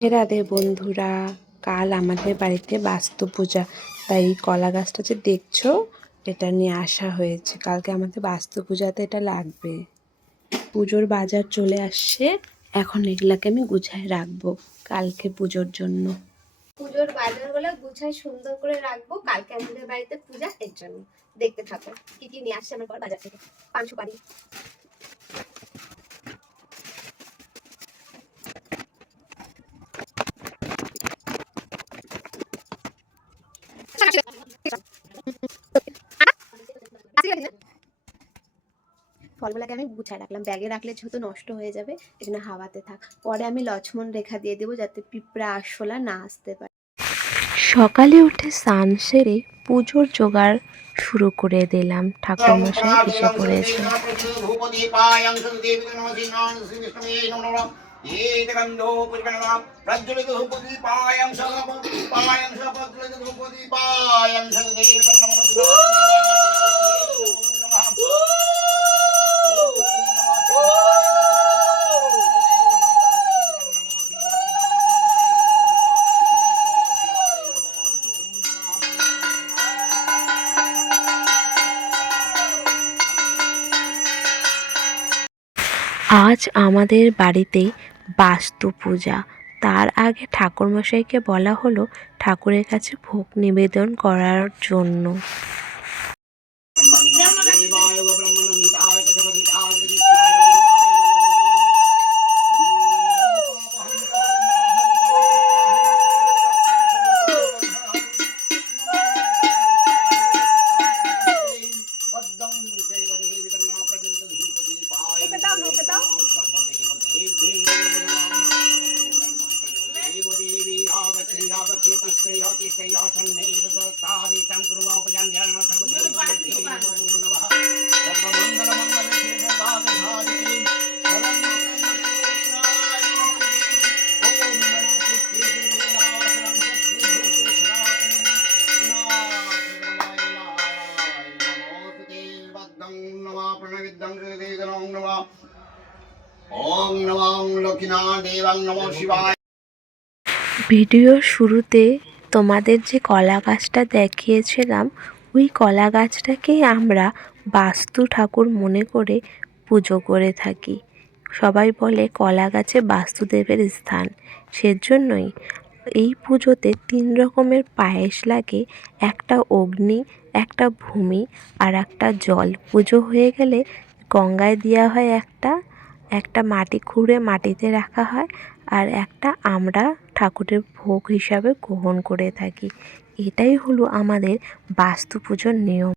রাধে বন্ধুরা, কাল আমাদের বাড়িতে বাস্তু পূজা, তাই এই কলা গাছটা যে দেখছো এটা নিয়ে আসা হয়েছে। কালকে আমাদের বাস্তু পূজাতে এটা লাগবে। পুজোর বাজার চলে আসছে, এখন এগুলাকে আমি গুছায় রাখবো কালকে পুজোর জন্য। পুজোর বাজারগুলো গুছায় সুন্দর করে রাখবো কালকে আমাদের বাড়িতে পূজা, এর জন্য। দেখতে থাকো কি কি নিয়ে আসছে আমার পর বাজার থেকে। পান সুপারি, ফলগুলোকে আমি গুছায় রাখলাম, ব্যাগে রাখলে যেহেতু নষ্ট হয়ে যাবে এজন্য হাওয়াতে থাক। পরে আমি লক্ষ্মণ রেখা দিয়ে দেবো যাতে পিঁপড়া আরশোলা না আসতে পারে। সকালে উঠে স্নান সেরে পুজোর জোগাড় শুরু করে দিলাম। ঠাকুরমশাই এসে পড়েছে। আজ আমাদের বাড়িতে বাস্তু পূজা। তার আগে ঠাকুরমশাইকে বলা হলো ঠাকুরের কাছে ভোগ নিবেদন করার জন্য। ভিডিওর শুরুতে তোমাদের যে কলা গাছটা দেখিয়েছিলাম, ওই কলা গাছটাকেই আমরা বাস্তু ঠাকুর মনে করে পুজো করে থাকি। সবাই বলে কলা গাছে বাস্তুদেবের স্থান, সেজন্যই এই পুজোতে 3 রকমের পায়েস লাগে। একটা অগ্নি, একটা ভূমি আর একটা জল। পুজো হয়ে গেলে গঙ্গায় দেওয়া হয় একটা মাটি খুঁড়ে মাটিতে রাখা হয়, আর একটা আমরা ঠাকুরের ভোগ হিসাবে গ্রহণ করে থাকি। এটাই হলো আমাদের বাস্তু পুজোর নিয়ম।